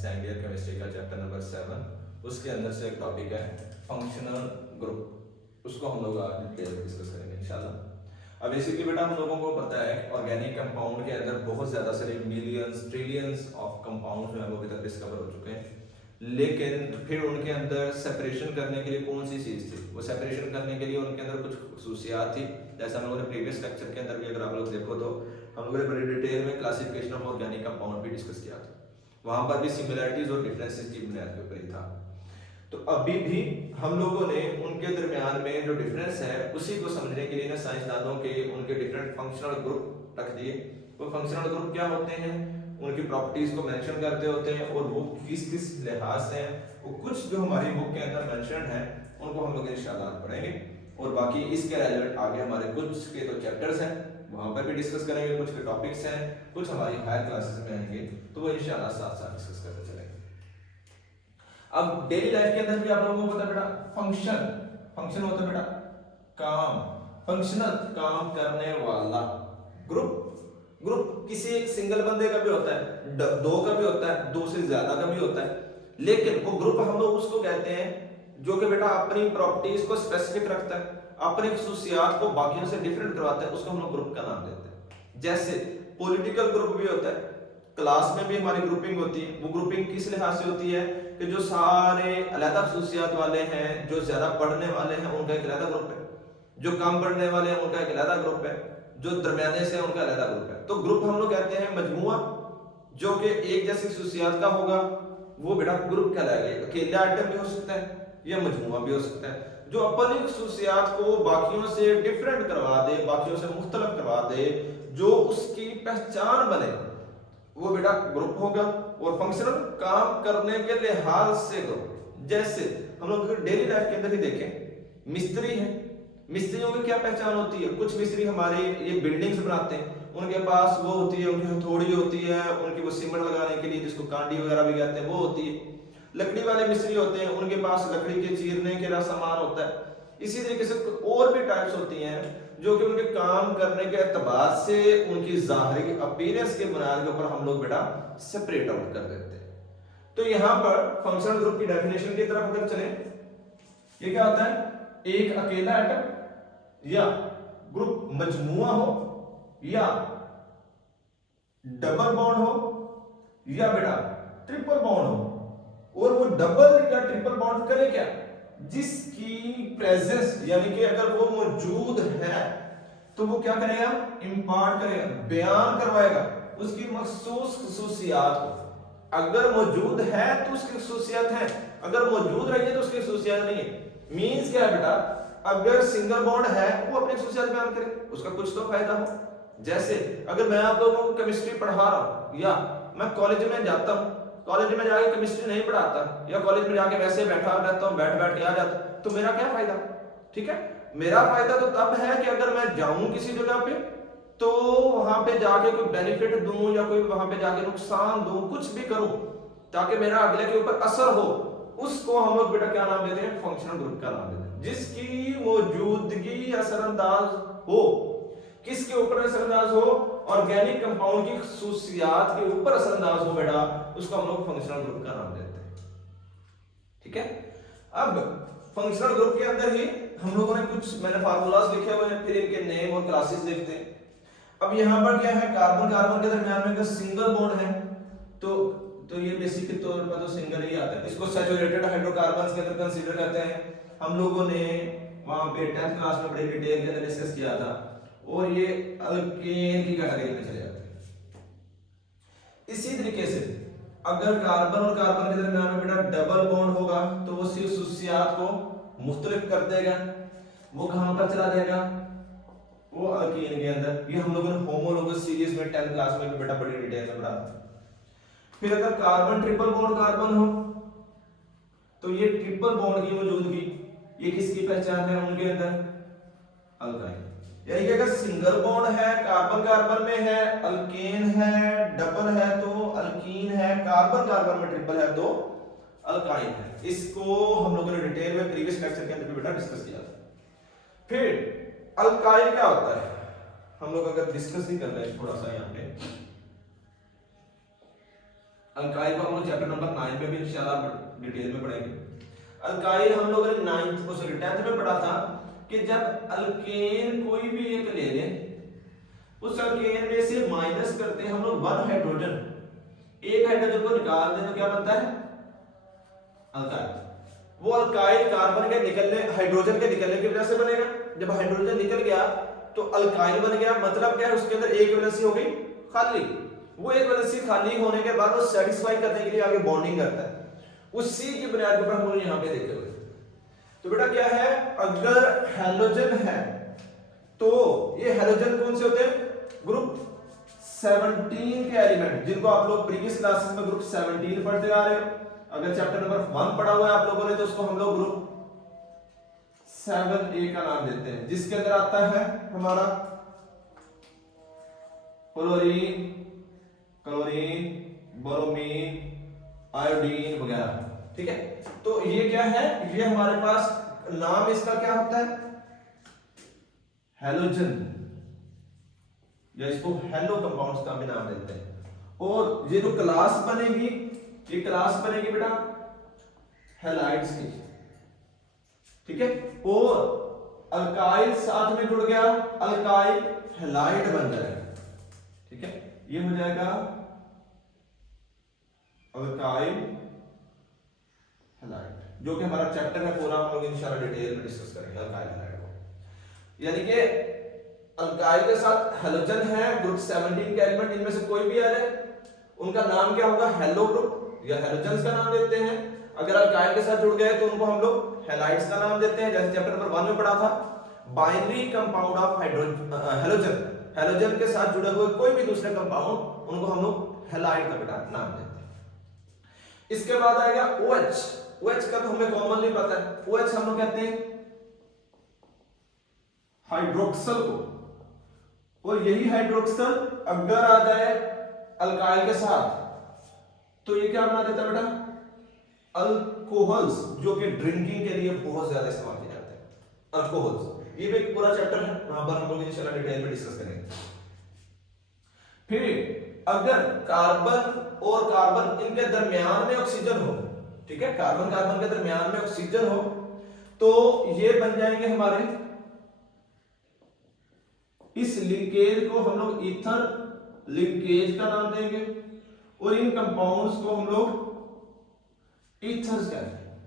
Second year chemistry का chapter number 7, उसके अंदर से एक टॉपिक है फंक्शनल ग्रुप। उसको हम लोग आज डिटेल में डिस्कस करेंगे इंशाल्लाह। अब बेसिकली बेटा हम लोगों को पता है ऑर्गेनिक कंपाउंड के अंदर बहुत ज्यादा सारे मिलियंस ट्रिलियंस ऑफ कंपाउंड जो है वो अभी तक डिस्कवर हो चुके हैं, लेकिन फिर उनके अंदर सेपरेशन करने के लिए कौन सी चीज थी, वो सेपरेशन करने के लिए उनके अंदर कुछ खसूसियात थी। जैसा हम लोगों ने प्रीवियस लेक्चर के अंदर भी अगर आप लोग देखो तो हम लोगों ने बड़ी डिटेल में क्लासिफिकेशन ऑफ ऑर्गेनिक कंपाउंड भी डिस्कस किया था। वहां पर भी सिमिलरिटीज और डिफरेंसेस की बुनियाद के ऊपर ही था। तो अभी भी हम लोगों ने उनके दरमियान में जो डिफरेंस है उसी को समझने के लिए ना साइंसदानों के उनके डिफरेंट फंक्शनल ग्रुप रख दिए। वो फंक्शनल ग्रुप क्या होते हैं, उनकी प्रॉपर्टीज को मेंशन करते होते हैं और वो किस किस लिहाज से हैं, वो कुछ जो हमारी बुक के अंदर मेंशन है उनको हम लोग इंशाल्लाह पढ़ेंगे। और बाकी इसके रिलेटेड आगे हमारे कुछ के तो चैप्टर्स हैं वहां पर भी डिस्कस करेंगे, कुछ के टॉपिक्स हैं, कुछ हमारी हायर क्लासेस में आएंगे तो वो इंशाल्लाह साथ साथ डिस्कस करते चलेंगे। अब डेली लाइफ के अंदर भी आप लोगों को पता बेटा फंक्शन होता है बेटा काम, फंक्शनल काम करने वाला ग्रुप किसी एक सिंगल बंदे का भी होता है, दो का भी होता है, दो से ज्यादा का भी होता है, लेकिन वो ग्रुप हम लोग उसको कहते हैं जो कि बेटा अपनी प्रॉपर्टीज को स्पेसिफिक रखता है, अपनी खसूसियात को बाकियों से डिफरेंट करवाता है, उसको हम लोग ग्रुप का नाम देते हैं। जैसे पॉलिटिकल ग्रुप भी होता है, क्लास में भी हमारी ग्रुपिंग होती है। वो ग्रुपिंग किस लिहाज से होती है कि जो सारे अलग खसूसियात वाले हैं, जो ज्यादा पढ़ने वाले हैं उनका एक अलग ग्रुप है, जो कम पढ़ने वाले हैं उनका एक अलग ग्रुप है, जो दरमियाने से उनका अलग ग्रुप है। तो ग्रुप हम लोग कहते हैं मजमुआ जो कि एक जैसी खसूसियात का होगा, वो बेटा ग्रुप कहलाएगा। अकेला आइटम भी हो सकता है या मजमुआ भी हो सकता है, जो अपनी खसूसियात को बाकियों से डिफरेंट करवा दे, बाकियों से मुख्तलिफ करवा दे, जो उसकी पहचान बने, वो बेटा ग्रुप होगा। और फंक्शनल काम करने के लिहाज से ग्रुप, जैसे हम लोग डेली लाइफ के अंदर ही देखें, मिस्त्री है, मिस्त्रियों की क्या पहचान होती है, कुछ मिस्त्री हमारे ये बिल्डिंग्स बनाते हैं, उनके पास वो होती है, उनकी हथौड़ी होती है, उनकी वो सीमेंट लगाने के लिए जिसको कांडी वगैरह भी कहते हैं वो होती है। लकड़ी वाले मिस्त्री होते हैं, उनके पास लकड़ी के चीरने के सामान होता है। इसी तरीके से और भी टाइप्स होती हैं जो कि उनके काम करने के एतबार से उनकी ज़ाहिरी अपीयरेंस के बुनियाद के ऊपर हम लोग बेटा सेपरेट आउट कर देते हैं। तो यहाँ पर फंक्शनल ग्रुप की डेफिनेशन की तरफ अगर चलें, ये क्या होता है, एक अकेला एटम या ग्रुप मजमुआ हो या डबल बॉन्ड हो या बेटा ट्रिपल बॉन्ड हो। और वो डबल या ट्रिपल बॉन्ड करे क्या, जिसकी प्रेजेंस यानी कि अगर वो मौजूद है तो वो क्या करेगा, इंपार्ट करेगा, बयान करवाएगा उसकी मखसूस खसूसियात को। अगर मौजूद है तो उसकी खसूसियात है, अगर मौजूद रही है तो उसकी खसूसियात नहीं है। मींस क्या है बेटा, अगर सिंगल बॉन्ड है वो अपनी खसूसियात बयान करे, उसका कुछ तो फायदा हो। जैसे अगर मैं आप लोगों को केमिस्ट्री पढ़ा रहा हूं या मैं कॉलेज में जाता हूं, कॉलेज में जाके केमिस्ट्री नहीं पढ़ाता या कॉलेज में जाके वैसे बैठा रहता हूं, बैठ के आ जाता, तो मेरा क्या फायदा, ठीक है। मेरा फायदा तो तब है कि अगर मैं जाऊं किसी जगह पे तो वहां पे जाके कोई बेनिफिट दूं या कोई वहां पे जाके नुकसान दूं, कुछ भी करूं ताकि मेरा अगले के ऊपर असर हो, उसको हम लोग बेटा क्या नाम देते हैं, फंक्शनल ग्रुप का नाम देते हैं। जिसकी मौजूदगी असरअंदाज हो, किसके ऊपर असरअंदाज हो, ऑर्गेनिक कंपाउंड की खसूसियात के ऊपर असरअंदाज हो बेटा, उसको हम लोग फंक्शनल ग्रुप का नाम देते हैं, ठीक है। अब फंक्शनल ग्रुप के अंदर ही हम लोगों ने कुछ मैंने फार्मूलाज लिखे हुए हैं, फिर इनके नेम और क्लासेस देखते हैं। अब यहां पर क्या है, कार्बन कार्बन के दरमियान में अगर सिंगल बॉन्ड है तो ये बेसिक तौर पर तो सिंगल ही आता है, इसको सैचुरेटेड हाइड्रोकार्बन्स के अंदर कंसीडर करते हैं। हम लोगों ने वहां पे 10th क्लास में बड़े डिटेल के अंदर डिस्कस किया था, और ये अल्केन की कैटेगरी में चले जाते हैं। इसी तरीके से अगर कार्बन और कार्बन के दरमियान में बेटा डबल बॉन्ड होगा तो वो सिर्फ खसूसियात को मुख्तलिफ कर देगा, वो कहां पर चला जाएगा, वो अल्कीन के अंदर। ये हम लोगों ने होमोलोगस सीरीज में 10th क्लास में भी बेटा बड़ी डिटेल में पढ़ा था। फिर अगर कार्बन ट्रिपल बॉन्ड कार्बन हो तो ये ट्रिपल बॉन्ड की मौजूदगी, ये किसकी पहचान है उनके अंदर, अल्काइन। यानी कि अगर सिंगल बॉन्ड है, कार्बन कार्बन में है, अल्केन है, डबल है तो अल्कीन है, कार्बन कार्बन में ट्रिपल है तो अल्काइन है। इसको हम लोगों ने डिटेल में प्रीवियस लेक्चर के अंदर भी बेटा डिस्कस किया था। फिर अल्काइल क्या होता है, हम लोग अगर डिस्कस ही कर रहे हैं थोड़ा सा यहाँ पे, अल्काइल को हम लोग चैप्टर नंबर 9 में भी इंशाल्लाह डिटेल में पढ़ेंगे। अल्काइल हम लोगों ने 10th में पढ़ा था कि जब अल्केन कोई भी एक ले लें, उस अल्केन में से माइनस करते हैं हम लोग 1 हाइड्रोजन, एक हाइड्रोजन को निकाल दें तो क्या बनता है? अल्काइल। वो अल्काइल कार्बन के निकलने, हाइड्रोजन के निकलने की वजह से बनेगा। जब हाइड्रोजन निकल गया तो अल्काइल बन गया। मतलब क्या है? उसके अंदर एक वैलेंसी हो गई खाली। वो एक वैलेंसी खाली होने के बाद वो सेटिस्फाई करने के लिए आगे बॉन्डिंग करता है। उसी की बुनियाद पर हम लोग यहाँ पे देखे हुए। तो बेटा क्या है? अगर हैलोजन है तो ये हैलोजन कौन से होते हैं? ग्रुप 17 के एलिमेंट, जिनको आप लोग प्रीवियस क्लासेस में ग्रुप 17 पढ़ते आ रहे हो। अगर चैप्टर नंबर 1 पढ़ा हुआ है आप लोगों ने तो उसको हम लोग ग्रुप 7A का नाम देते हैं, जिसके अंदर आता है हमारा क्लोरीन, ब्रोमीन, आयोडीन वगैरह। ठीक है, तो ये क्या है? ये हमारे पास नाम इसका क्या होता है? हैलोजन, या इसको हेलो कंपाउंड्स का भी नाम देते हैं। और ये जो क्लास बनेगी, ये क्लास बनेगी बेटा हैलाइड्स की। ठीक है, और अल्काइल साथ में जुड़ गया, अल्काइल हैलाइड बन जाएगा। ठीक है, ये हो जाएगा अल्काइल हैलाइड, जो कि हमारा चैप्टर है पूरा, हम लोग इंशाल्लाह डिटेल में डिस्कस करेंगे अल्काइल हैलाइड को। यानी कि अल्काइल के साथ हैलोजन है, ग्रुप 17 के एलिमेंट, इनमें से कोई भी आ जाए उनका नाम क्या होगा? हेलो ग्रुप या हैलोजन्स का नाम देते हैं। अगर अल्काइल के साथ जुड़ गए तो उनको हम लोग हैलाइड्स का नाम देते हैं। जैसे चैप्टर नंबर 1 में पढ़ा था, binary compound of halogen, halogen के साथ जुड़े हुए कोई भी दूसरे कंपाउंड, उनको हम लोग हैलाइड का बेटा नाम देते हैं। इसके बाद आएगा OH। OH का तो हमें कॉमनली पता है, OH हम लोग कहते हैं हाइड्रोक्सल को। और यही हाइड्रोक्सल अगर आ जाए अल्काइल के साथ तो ये क्या बना देता है बेटा? अल्कोहल्स, जो कि ड्रिंकिंग के लिए बहुत ज्यादा इस्तेमाल किए जाते हैं। अल्कोहल्स, ये भी एक पूरा चैप्टर है, वहां पर हम लोग इंशाल्लाह डिटेल में डिस्कस करेंगे। फिर अगर कार्बन और कार्बन इनके दरमियान में ऑक्सीजन हो, ठीक है, कार्बन कार्बन के दरमियान में ऑक्सीजन हो, तो ये बन जाएंगे हमारे, इस लिंकेज को हम लोग ईथर लिंकेज का नाम देंगे, और इन कंपाउंड्स को हम लोग ईथर्स कहते हैं।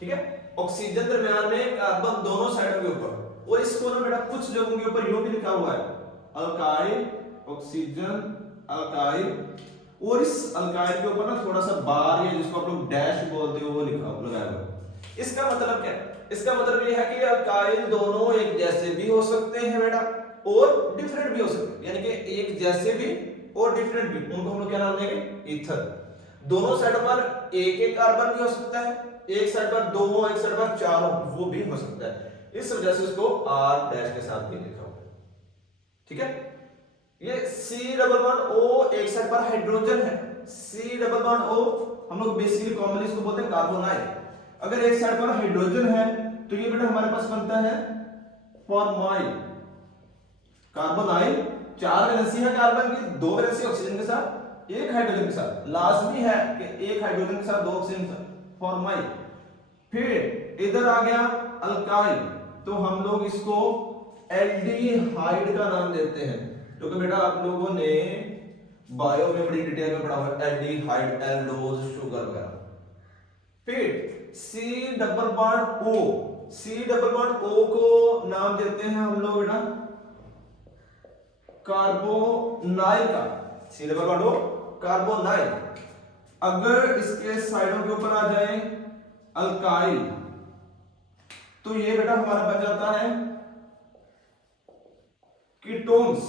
ठीक है, ऑक्सीजन दरमियान में, कार्बन दोनों साइडों के ऊपर। और इसको ना बेटा कुछ जगहों के ऊपर यूं भी लिखा हुआ है, अल्काइल ऑक्सीजन अल्काइल, और इस अल्काइल के ऊपर ना थोड़ा सा बार, या जिसको आप लोग डैश बोलते हो, वो लिखा लगाया हुआ। इसका मतलब क्या है? इसका मतलब ये है कि अल्काइल दोनों एक जैसे भी हो सकते हैं बेटा, और डिफरेंट भी हो सकते हैं। यानी कि एक जैसे भी और डिफरेंट भी, उनको हम लोग क्या नाम देंगे? ईथर। दोनों साइड पर एक एक कार्बन भी हो सकता है, एक साइड पर 2, एक साइड पर 4, वो भी हो सकता है। इस वजह से इसको R डैश के साथ भी लिखा हुआ है। ठीक है, ये C++O एक साइड पर हाइड्रोजन है, C++O हम लोग बेसिकली कॉमनली इसको बोलते हैं कार्बोनाइल। अगर एक साइड पर हाइड्रोजन है तो ये बेटा हमारे पास बनता है फॉर्माइल। कार्बोनाइल 4 वैलेंसी है कार्बन की, 2 वैलेंसी ऑक्सीजन के साथ, 1 हाइड्रोजन के साथ, लाजमी है कि 1 हाइड्रोजन के साथ 2 ऑक्सीजन के साथ, फॉर्माइल। फिर इधर आ गया अल्काइल, तो हम लोग इसको एल्डिहाइड का नाम देते हैं, जो कि बेटा आप लोगों ने बायो में बड़ी डिटेल में पढ़ा हुआ है, एल्डिहाइड, एल्डोज, शुगर वगैरह। फिर C++O, C++O को नाम देते हैं हम लोग बेटा कार्बोनाइल का, C++O कार्बोनाइल। अगर इसके साइडों के ऊपर आ जाए अल्काइल, तो ये बेटा हमारा बन जाता है कीटोन्स।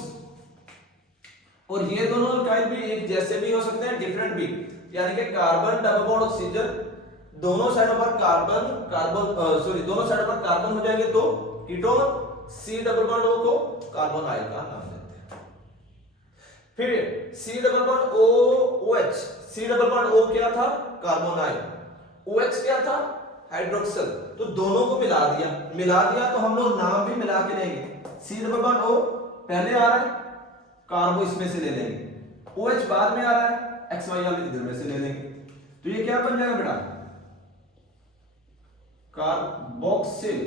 और ये दोनों अल्काइल भी एक जैसे भी हो सकते हैं, डिफरेंट भी, यानी कि कार्बन डबल बॉन्ड ऑक्सीजन, दोनों साइडों पर दोनों साइडों पर कार्बन हो जाएंगे तो कीटोन, C++O को कार्बोनाइल का नाम देते हैं। फिर C++OH, C++O क्या था? कार्बोनाइल, OH क्या था? हाइड्रोक्सल। तो दोनों को मिला दिया तो हम लोग नाम भी मिला के लेंगे। C++O पहले आ रहा है, कार्बो इसमें से ले लेंगे, OH बाद में आ रहा है, एक्स वाई वाले इधर में से ले लेंगे, तो ये क्या बन जाएगा बेटा, कार्बोक्सिल।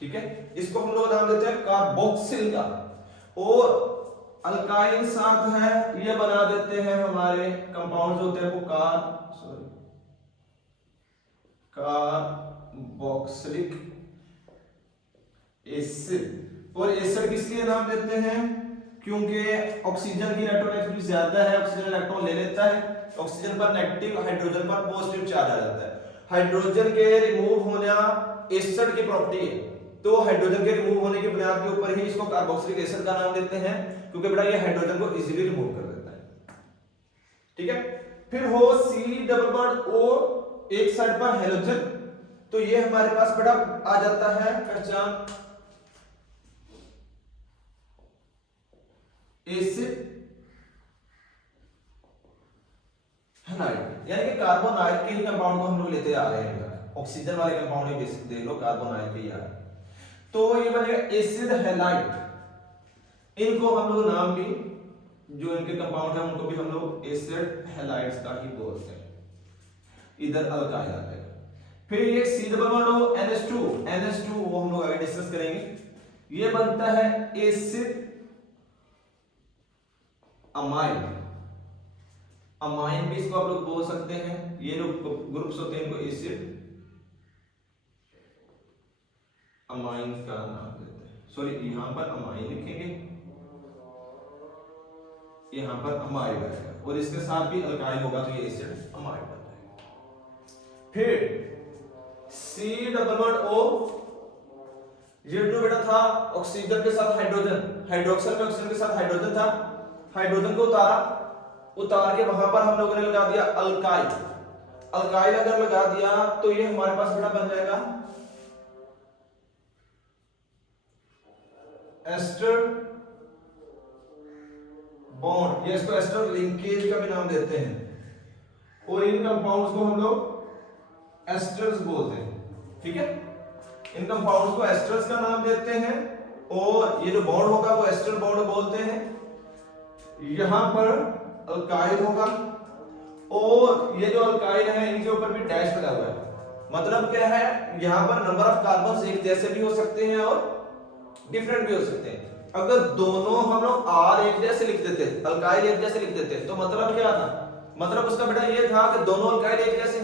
ठीक है, इसको हम लोग नाम देते हैं कार्बोक्सिल का। और अल्काइल साथ है, ये बना देते हैं हमारे कंपाउंड्स होते हैं वो कार्बोक्सिलिक एसिड। और एसिड किस लिए नाम देते हैं, क्योंकि ऑक्सीजन की इलेक्ट्रॉन ज्यादा है, ऑक्सीजन इलेक्ट्रॉन ले लेता है, ऑक्सीजन पर नेगेटिव, हाइड्रोजन पर पॉजिटिव चार्ज आ जाता है। हाइड्रोजन के रिमूव होना एसिड की प्रॉपर्टी है, तो हाइड्रोजन के रिमूव होने की बुनियाद के ऊपर ही इसको कार्बोक्सिलिक एसिड का नाम देते हैं, क्योंकि बेटा ये हाइड्रोजन को इजीली रिमूव कर देता है। ठीक है, फिर हो सी डबल बॉन्ड ओ, एक साइड पर हेलोजन, तो ये हमारे पास बेटा आ जाता है पहचान एसिड हैलाइड, यानी कि कार्बोनाइल के ही कंपाउंड को हम लोग लेते आ रहे हैं, ऑक्सीजन वाले कंपाउंड ही बेसिक देख लो, कार्बोनाइल के ही आ रहे हैं, तो ये बनेगा एसिड हैलाइड। इनको हम लोग नाम भी, जो इनके कंपाउंड है उनको भी हम लोग एसिड हैलाइड्स का ही बोलते हैं। इधर अल्काइल आ जाएगा। फिर ये सी डबल बॉन्ड हो NH2, NH2 वो हम लोग आगे डिस्कस करेंगे। ये बनता है एसिड अमाइन, अमाइन भी इसको आप लोग बोल सकते हैं। ये जो ग्रुप्स होते हैं इनको एसिड अमाइन का नाम देते हैं। सॉरी, यहां पर अमाइन लिखेंगे, यहां पर अमाइड आएगा, और इसके साथ भी अल्काइल होगा तो ये एसिड अमाइड बन जाएगा। फिर सी डबल बॉन्ड ओ, ये जो बेटा था ऑक्सीजन के साथ हाइड्रोजन, हाइड्रोक्सिल में ऑक्सीजन के साथ हाइड्रोजन था, हाइड्रोजन को उतार के वहां पर हम लोगों ने लगा दिया अल्काइल। अल्काइल अगर लगा दिया तो ये हमारे पास बेटा बन जाएगा एस्टर बॉन्ड, ये इसको एस्टर लिंकेज का भी नाम देते हैं, और इन कंपाउंड्स को हम लोग एस्टर्स बोलते हैं। ठीक है, इन कंपाउंड्स को एस्टर्स का नाम देते हैं, और ये जो बॉन्ड होगा वो एस्टर बॉन्ड बोलते हैं। यहां पर अल्काइल होगा, और ये जो अल्काइल है इनके ऊपर भी डैश लगा हुआ है, मतलब क्या है, यहां पर नंबर ऑफ कार्बन्स एक जैसे भी हो सकते हैं और डिफरेंट भी हो सकते हैं। अगर दोनों हम लोग R एक जैसे लिख देते, अल्काइल एक जैसे लिख देते, तो मतलब क्या था, मतलब उसका बेटा ये था कि दोनों अल्काइल एक जैसे।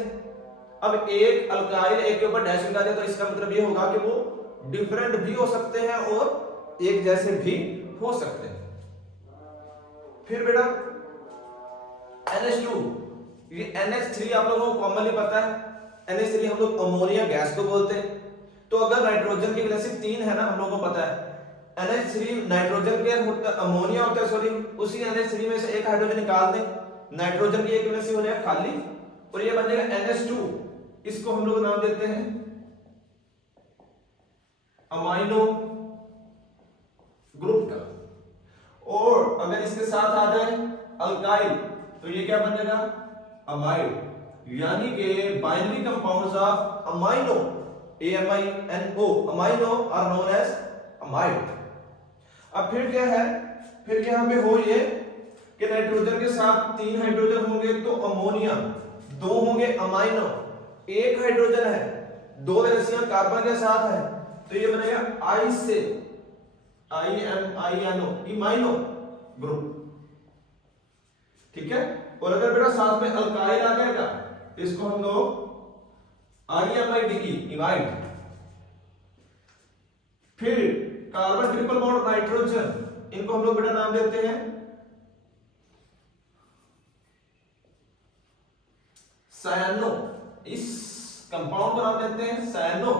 अब एक अल्काइल एक के ऊपर डैश लगा दिया तो इसका मतलब ये होगा कि वो डिफरेंट भी हो सकते हैं और एक जैसे भी हो सकते हैं। फिर बेटा NH2, ये NH3 आप लोगों को कॉमनली पता है, NH3 हम लोग अमोनिया गैस को बोलते हैं। तो अगर नाइट्रोजन की वैल्यू 3 है ना, हम लोगों को पता है NH3 नाइट्रोजन के अमोनिया होता है, सॉरी, उसी NH3 में से एक हाइड्रोजन निकाल दें, नाइट्रोजन की एक वैल्यू हो जाएगा खाली, और ये बन जाएगा NH2। इसको हम लोग नाम देते हैं अमाइनो ग्रुप का। और अगर इसके साथ आ जाए अल्काइल तो ये क्या बन जाएगा, अमाइड, यानी कि binary compounds of amino, AMINO, amino are known as amide. अब फिर क्या है, फिर यहां पे हो ये कि नाइट्रोजन के साथ 3 हाइड्रोजन होंगे तो अमोनिया, 2 होंगे अमाइनो, 1 हाइड्रोजन है, 2 वैलेंसियां कार्बन के साथ है, तो ये बनेगा I से IMINO, इमाइनो ग्रुप। ठीक है, और अगर बेटा साथ में अल्काइल आ जाएगा तो इसको हम लोग IMID, इमाइड। फिर कार्बन ट्रिपल बॉन्ड नाइट्रोजन, इनको हम लोग बेटा नाम देते हैं सायनो, इस कंपाउंड को नाम देते हैं सायनो।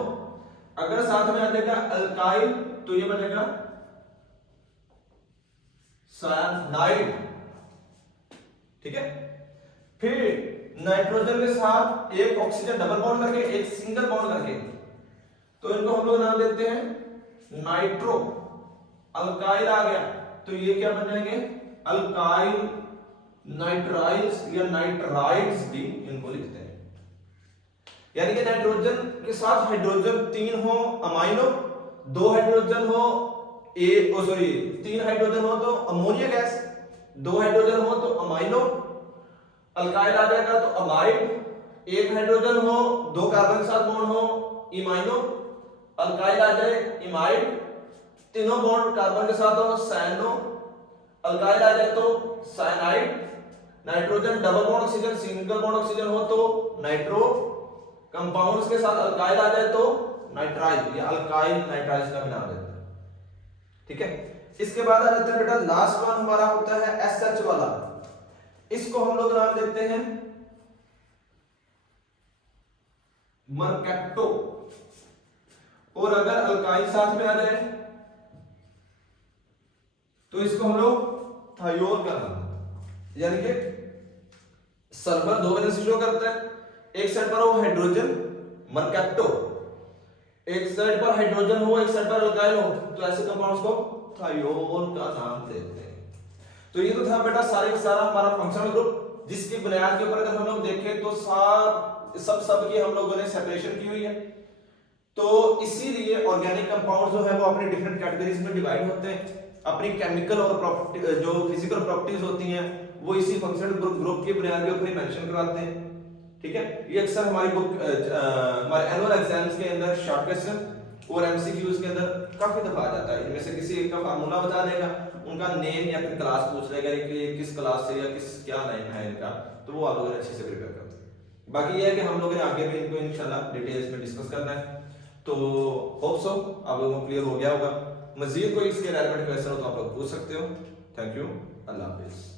अगर साथ में आ जाएगा अल्काइल तो ये बनेगा सायनाइड। ठीक है, फिर नाइट्रोजन के साथ एक ऑक्सीजन डबल बॉन्ड करके, एक सिंगल बॉन्ड करके, तो इनको हम लोग नाम देते हैं नाइट्रो। अल्काइल आ गया तो ये क्या बन जाएंगे, अल्काइल नाइट्राइल्स या नाइट्राइड्स भी इनको लिखते हैं। यानी कि नाइट्रोजन के साथ हाइड्रोजन 3 हो अमाइनो, 2 हाइड्रोजन हो 3 हाइड्रोजन हो तो अमोनिया गैस, दो हाइड्रोजन हो तो अमाइनो, अल्काइल आ जाएगा तो अमाइड, एक हाइड्रोजन हो, दो कार्बन के साथ बॉन्ड हो, इमाइनो, अल्काइल आ जाए इमाइड, तीनों बॉन्ड कार्बन के साथ हो साइनो, अल्काइल आ जाए तो cyanide, nitrogen double bond oxygen single bond oxygen हो तो नाइट्रो, कंपाउंड्स के साथ अल्काइल आ जाए तो नाइट्राइल या अल्काइल नाइट्राइल का भी नाम देते हैं। ठीक है, इसके बाद आ जाता है बेटा लास्ट वन हमारा होता है एसएच वाला, इसको हम लोग नाम देते हैं मर्कैप्टो, और अगर अल्काइल साथ में आ जाए तो इसको हम लोग थायोल का नाम देते हैं। यानी कि सल्फर दो वैलेंसी शो करता है, एक साइड पर हो हाइड्रोजन मर्कैप्टो, एक साइड पर हाइड्रोजन हो एक साइड पर अल्काइल हो, तो ऐसे कंपाउंड्स को थायोल का नाम देते हैं। तो ये तो था बेटा सारे का सारा हमारा फंक्शनल ग्रुप, जिसकी बुनियाद के ऊपर अगर हम लोग देखें तो सब की हम लोगों ने सेपरेशन की हुई है। तो इसीलिए ऑर्गेनिक कंपाउंड जो है वो अपनी डिफरेंट कैटेगरीज में डिवाइड होते हैं, अपनी केमिकल और प्रॉपर्टी जो फिजिकल प्रॉपर्टीज होती हैं वो इसी फंक्शनल ग्रुप की बुनियाद के ऊपर ही मेंशन करवाते हैं। ठीक है, ये अक्सर हमारी बुक हमारे एनुअल एग्जाम्स के अंदर शॉर्ट क्वेश्चन और एमसीक्यूज के अंदर काफी दफा आ जाता है। इनमें से किसी एक का फार्मूला बता देगा, उनका नेम या फिर क्लास पूछ लेगा कि ये किस क्लास से या किस क्या नेम है इनका, तो वो आप लोग अच्छे से प्रिपेयर करते हैं। बाकी ये है कि हम लोगों ने आगे भी इनको इंशाल्लाह डिटेल्स में डिस्कस करना है। तो होप सो आप लोगों को क्लियर हो गया होगा। मजीद कोई इसके रिलेवेंट क्वेश्चन हो तो आप लोग पूछ सकते हो। Thank you, Allah Hafiz.